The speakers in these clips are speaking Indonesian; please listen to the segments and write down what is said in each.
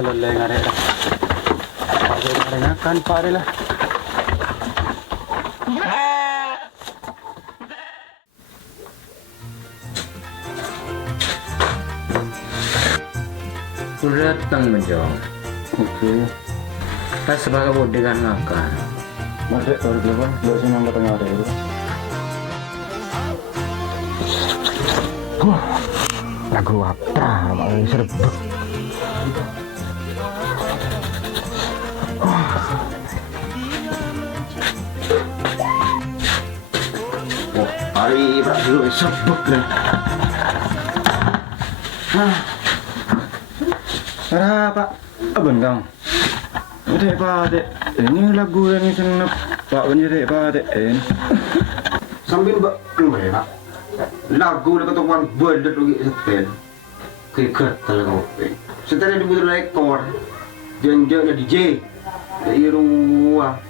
Leleng ada dah. Kan Pak lah. Sudah datang menjong. Okey. Pas sebagai bodi kan makan. Masuk baru dia pun. Dua sini yang tengah ada itu. Lagu apa? Malah serbuk. Hari berat dulu sebut lah. Ada Pak? Abang kang. Dek Pak dek. Ini lagu yang ini senap. Pak punya dek Pak dek. Sambil Pak Pak. Lagu dekat tuan berdet lagi setel. Kekert kalau kau. Setel diputar rekor. Jangan DJ. Dari ruah.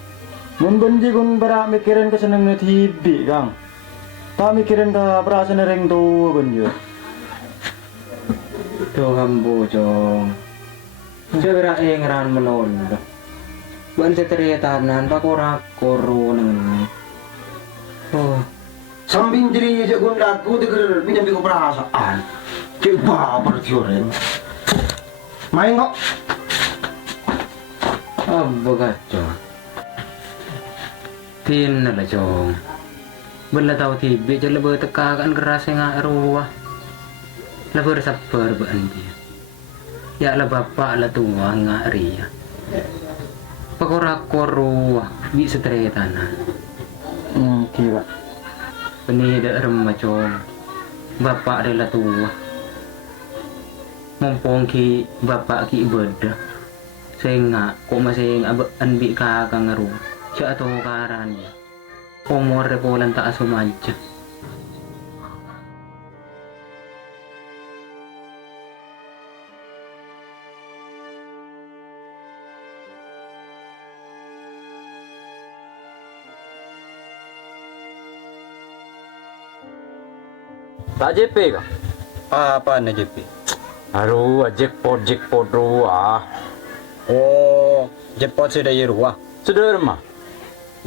Membenci kun berak mikirin keseneng TV kang. Tak mikirin ke perasaan ring tu benjo. Tuh hambu jong. Segera ngeran melon. Ban seteritanan pak ora koru nengen. Oh, Sambil jadi jago lagu dekat pinjam di perasaan. Coba pertiuran. Main kok. abba kacau. Tin lah jong. Bela tahu tibi je lebih tekakan keras yang ruah. Lebih sabar berhenti. Ya lah bapak lah tua ngak ria. Pakora ruah bi seteretanan. Okey Pak. Ini ada remah jong. Bapak adalah tua. Mumpung ki bapak ki ibadah. Saya ngak kok masih anbi kakak ngaruh. Cak atau karan ya. Umur repolan tak asuh aja. Tak JP kah? Apa nih JP? Aduh, jackpot ruah. Oh, jackpot sudah ya ruah. Sudah mah.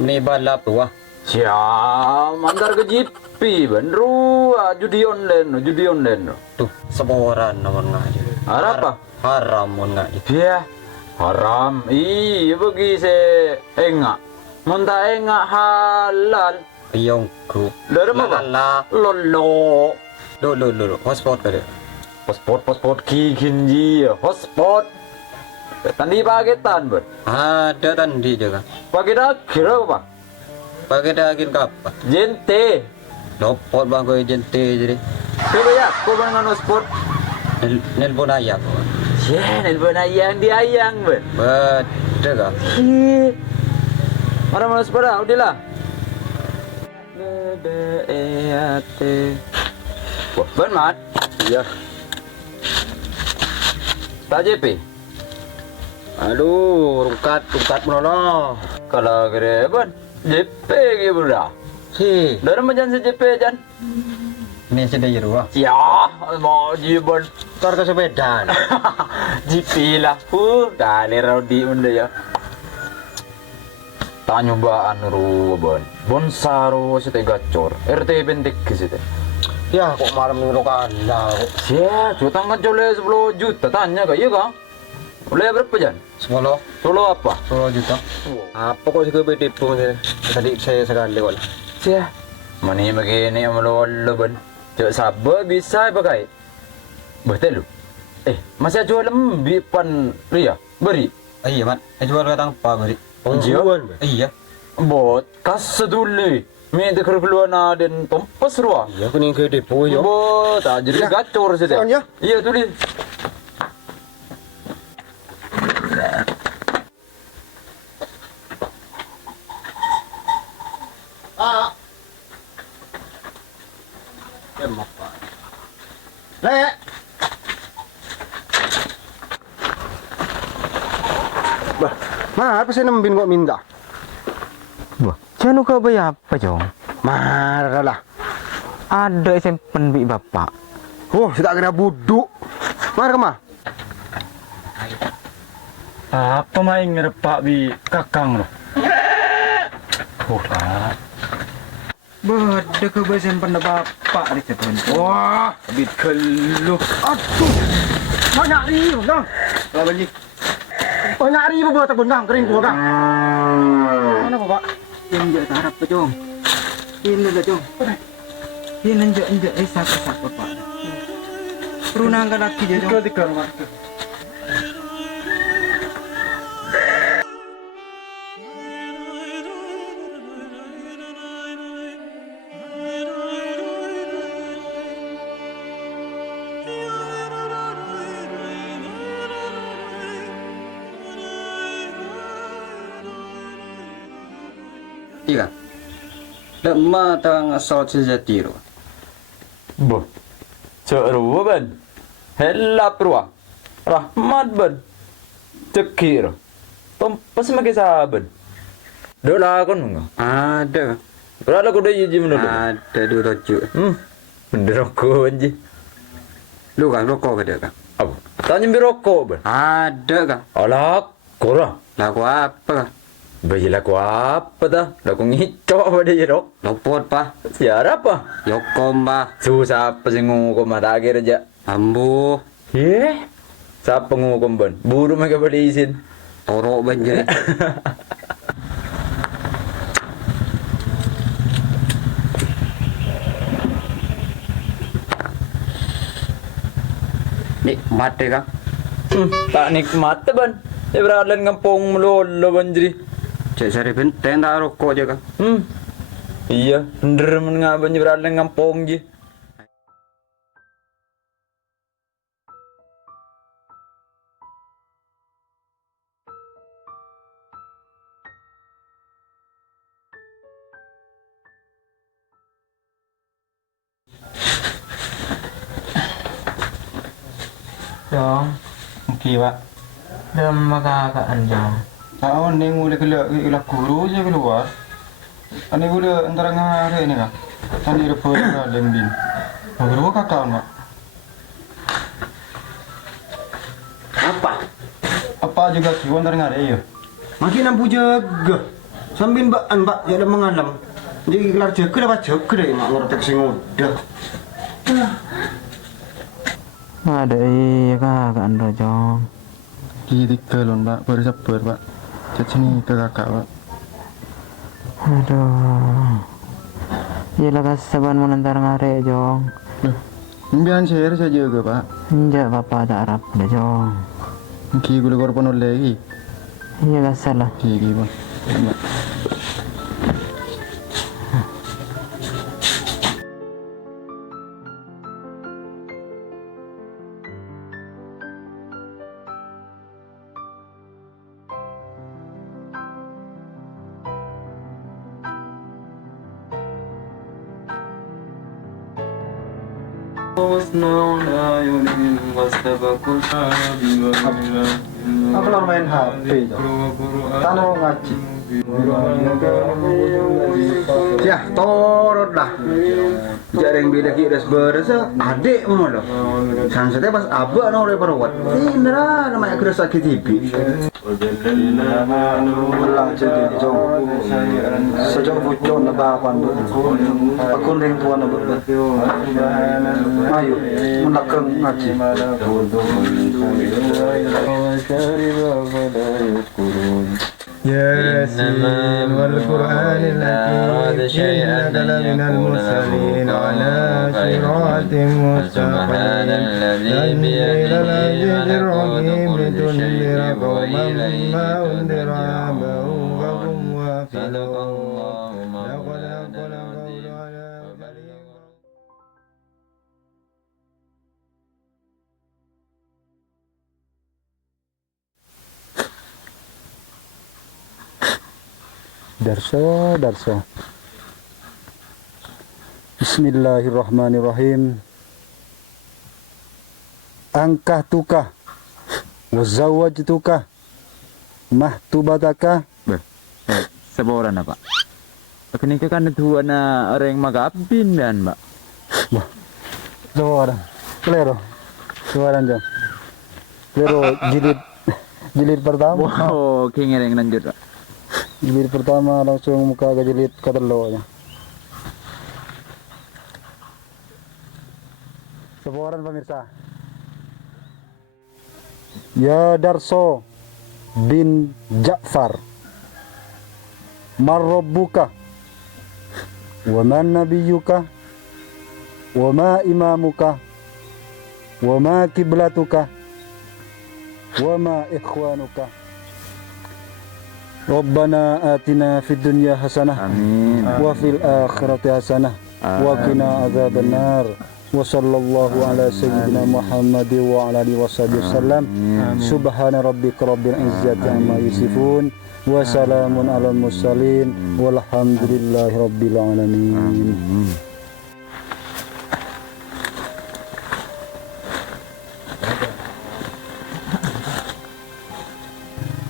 Ini balap ruah. Siap, mantar ke JP ban ruah judi online. Tuh, seboran namun ngaji. Apa? Haram mun ngaji. Iya. Haram. Iya bagi se enggak. Muntah enggak halal. Yongku. Dari mana? Lolo. Lo. Hotspot ka dia. Pasport kikinji hotspot. Tandi paketan ber. Ada tadi juga. Paket akhir apa? Pakai daging apa? Jente. Lopot bang ko jente jadi. Coba ya, kau bangun hotspot. Nelpon ayam. Ya, nelpon ayang di ayang ber. Betul ka? Mana hotspot dah, udah lah. Wah, ben mat. Iya. Tak JP. Aduh, rungkat menolong. Kalau kira ben JP gitu dah. Si, Dari macam si JP jan. ini sudah ya ruah. Ya, mau jiban. Tor ke sepeda. JP lah. Kali Rodi benda ya. Tak nyobaan ru ben. Bonsaro si gacor. RT bentik ke situ. Ya, kok malam minggu kanda kok. Ya, jutang kan colek 10 juta tanya kah? Iya kah? Boleh berapa jan? 10 apa? juta. Apa kok juga beda pun tadi saya sekali kok. Ya, mana begini yang melolo ben. Cak sabar bisa pakai. Betul lu. Masih jual lembi pan ria beri. Iya, Mat. Jual katang apa beri? Jual? Iya. Bot kas dulu. Minta keluar dan tompas ruah. Iya, kuning ke depo ya. Bot, jadi gacor saja. Sekarang ya? Iya tu dia. Bah, apa sih nembin kok minta? Wah, jangan kau bayar apa jong? Marah lah. Ada simpen bi bapak. Oh, saya tak kira buduk. Marah kemah? Apa main ngerepak bi kakang lo? Oh lah. Bada ke besen pada bapak ni teman. Wah, bit kelu. Aduh, banyak ribu bang. Lah banji. Banyak ribu buat bang, kering gua kang. Mana bapak? Injak tarap pe jong. Ini dah jong. Ini injak sak bapak. Perunang kan laki je jong. Tikal mak. Iya. Lemah tang asal sejati ro. Boh. Seru ban. Helap ruah. Rahmat ban. Cekir. Pas makin saban. Dola kon enggak? Ada. Berada aku dah jadi menurut. Ada dua rojuk. Bener aku anji. Lu kan rokok ke dia kan? Apa? Tanya berokok ban. Ada kan? Alah, korang. Lagu apa kan? Bagi laku apa dah? Laku ngicok pada je dok. Lopot pa. Siara apa? Yokom pa. Susah apa sih ngukum mata akhir aja. Ambu. Siapa ngukum ban? Buru mereka pada izin. Torok banjir. Nikmat deh kan? Tak nikmat ban. Dia berada di kampung melolo banjiri. Cek sari benteng tak rokok je kan? Iya, bener mengaban berada di kampung je. Jong. Okey pak. Dalam makakaan jong. Tahu ni mula kelak guru je keluar. Ani mula antara ngare ni kan. Tadi repot lah lembin. Guru kakak mak. Apa? Apa juga kiwan antara ngare ya. Makin nampu jaga. Sambil mbak ya ada mengalam. Jadi kelar jaga dapat jaga deh mak ngerti sing udah. Ada iya kakak anda jong. Di kelon pak, baru sabar pak. Sini ke kakak pak. Aduh. Yelah kasaban menantar ngare jong. Biar share saja ke pak. Enjak bapak tak harap dah jong. Ki gula korban lagi. Iya kasalah. Ki pak. Aku lagi main HP tanah ngaji. Ya, torot lah. Jarang beda kita seberasa adik mulu. Sansete pas abah nore perawat. Indra namanya kira sakit tipi. Belang jadi jong. Sejong bucon na bapan. Aku ring tuan na berbet. Ayo, menakang ngaji. ياسين والقرآن الحكيم إنك لمن المرسلين على صراط مستقيم تنزيل العزيز الرحيم لتنذر قوما ما أنذر آباؤهم فهم غافلون لقد حق القول على أكثرهم. Darso. Bismillahirrahmanirrahim. Angkah tukah, wazawaj tukah, mahtubataka. Seboran apa? Kini kan itu na orang magapin dan mbak. Seorang. Klero. Seorang jam. Klero jilid pertama. Wow, kingereng lanjut pak. Jilid pertama langsung muka ke jilid kedua. Seorang pemirsa. Ya Darso bin Ja'far. Marrabbuka wa man nabiyyuka wa ma imamuka wa ma kiblatuka wa ma ikhwanuka. Rabbana atina fid dunya hasanah Amin. wa fil akhirati hasanah wa qina adzabannar. Wa sallallahu ala sayyidina Muhammad wa ala alihi wasallam. Subhana rabbika rabbil izzati amma yasifun. Wassalamun ala mursalin walhamdulillahi rabbil alamin.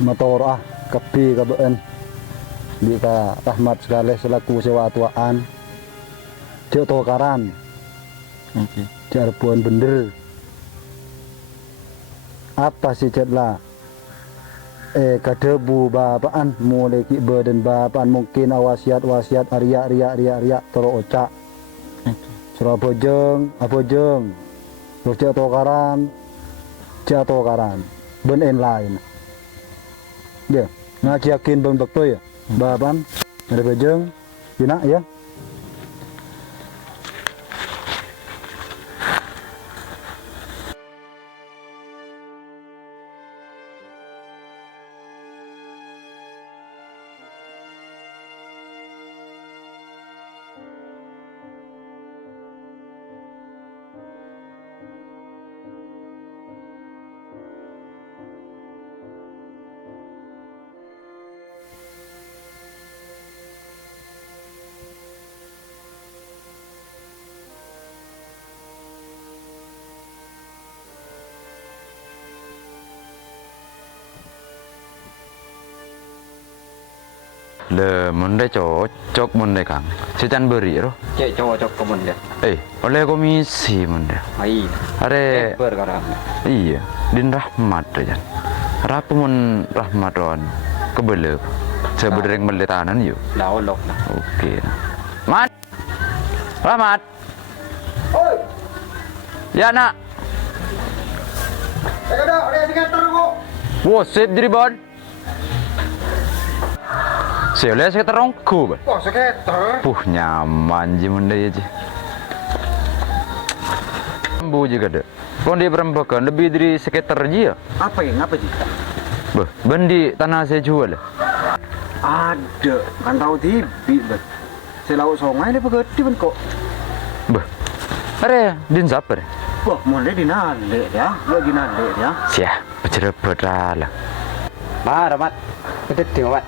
Motor kepi kabeen di ka Rahmat sekali selaku sewa tuaan cek tokaran jarbuan bener apa sih cek lah kadebu bapaan mulai ki badan bapaan mungkin awasiat riak toro ocak Surabojeng abojeng cek tokaran ben lain ya ngaji yakin bang dokter ya bapaan ada bojeng dina ya. Le monde cocok monde kang. Secan beri roh. Cek cocok kemun dia. Oleh komisi monde. Ai. Are Berkarang. iya, din rahmat aja. Rapumun rahmaton kebelep. Sebenarnya meletanan yuk. Daolok lah. Oke. Mat. Rahmat. Oi, Ya nak. ada sekitar kok. Wow, sip diri bon. Saya lihat sekitar rongku, ban. Kok sekitar? Nyaman je monde aja. Ambu juga deh. Kau dia perempuan lebih dari sekitar aja. Apa ya? Ngapa sih? Beh, bendi tanah saya jual. Ada, kan tahu tibi, bet. Saya lauk songai dia pegati ben kok. Beh, are din siapa deh? Wah, mulai dinale ya, lagi nale ya. Siah, bercerebet lah. Rahmat. Betul Mat.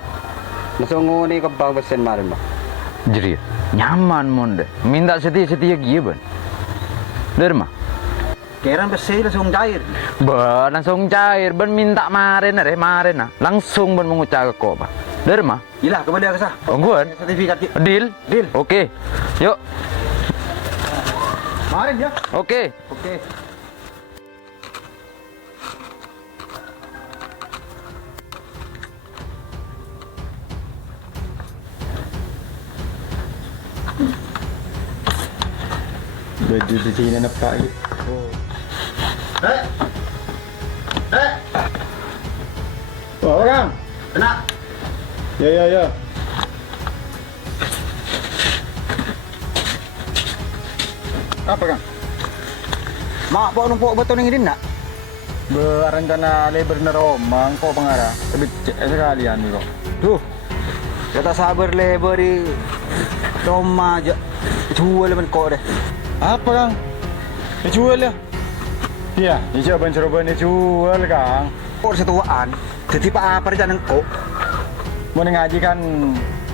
Langsung ngoni ke bang besen marin, Bang. Jadi nyaman monde. Minta setia gia ban. Derma. Keran besi langsung cair. Ban langsung cair. Ban minta marin nah. Langsung ban mengucap kok bah. Derma. Gila, kembali ke sah. Ongguan. Sertifikat Deal. Deal. Oke. Yuk. Marin ya. Oke. Oke. Baju di sini nampak gitu. Wah, Kang. Kena. Ya. Apa Kang? Mak bawa numpuk beton yang ini nak? Berencana lebar neromang kok pengarah. Tapi cek sekalian nih kok. Tuh. Kata sabar lebar di Roma aja. Jual men kok deh. Apa Kang? Dijual ya? Iya, ban Surabaya dijual Kang. Kok setuaan. Jadi pak apa jangan kok. Mau ngaji kan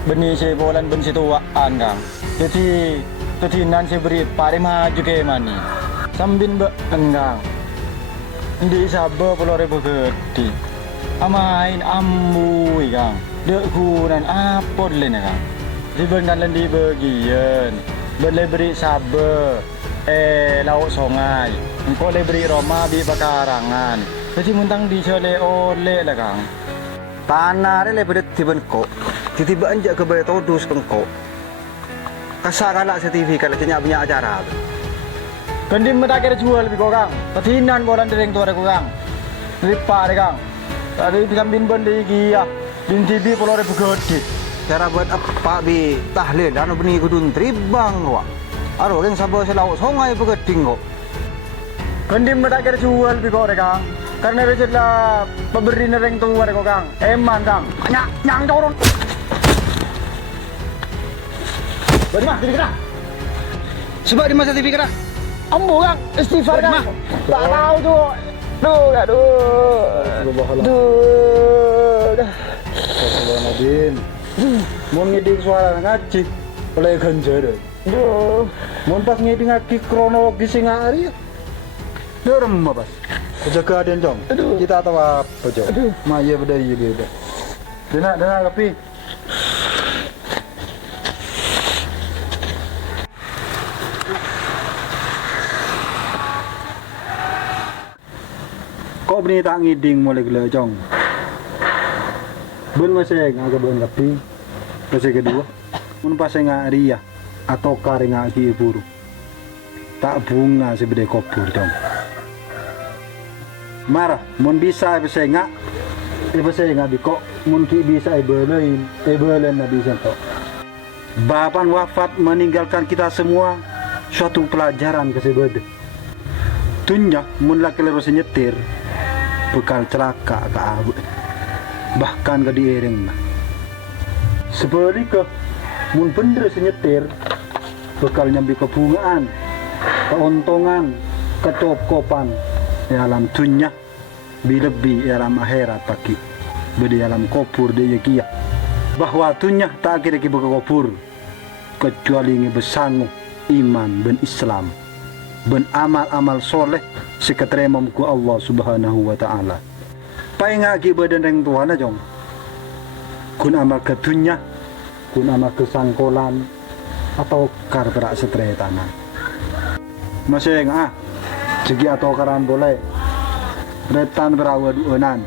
benih si bolan ben situaan Kang. Jadi tetinan si beri pare maju ke mani. Sambin be enggak. Ndi sabar 10.000 gede. amain amui kang dek kunan apon le kang dibengan len dibagian boleh beri sabar laut sungai engkau le beri Roma di bakarangan jadi muntang di cele oleh lah kang tanah le bedet tiban kok tiba anjak ke bayar todus kengko kasar kalak sertifikat lah cenyak punya acara kendim metakir jual lebih kang petinan bolan dereng tua kang lipat deh kang tadi bisa bin bendi gia bin tibi pulau ribu gede cara buat apa bi tahlil dan benih kudun tribang wak aduh yang sabar selaut sungai begeding kok kendim metakir jual lebih kang karena rejelah pemberi nereng tua deh kang eman kang nyang dorong bagaimana jadi kita sebab di masa TV kita ambo kang istighfar kang tak tahu tuh Astagfirullahaladzim. Mau ngiding suara ngaji oleh ganjaran. Mau pas ngiding ngaji kronologi sing hari. Dorem apa? Jaga aden dong. Kita tahu apa jong? Maya berdaya beda. Dena tapi. Kok bini tak ngiding mulai gila jong. Ben masih ngagak ben tapi masih kedua mun pas ria atau kare ngaki buru tak bunga sebede kopur dong marah mun bisa bisa ngak kok mun ki bisa ibelein na bisa tok bapan wafat meninggalkan kita semua suatu pelajaran kesebede tunya mun laki leros nyetir bekal celaka ke abu bahkan ke diiring sebaliknya mun bener senyetir bekal nyambi kebungaan keuntungan kecokopan dalam dunia lebih dalam akhirat pagi bedi dalam kubur dia kia bahwa dunia tak kira-kira kubur kecuali ngi besangu iman ben Islam ben amal-amal soleh seketremam ku Allah subhanahu wa ta'ala paingagi badan reng tuan jong kun amal kedunya kun amal kesangkolan atau karberak setre tanah masih segi atau karan boleh retan berawad unan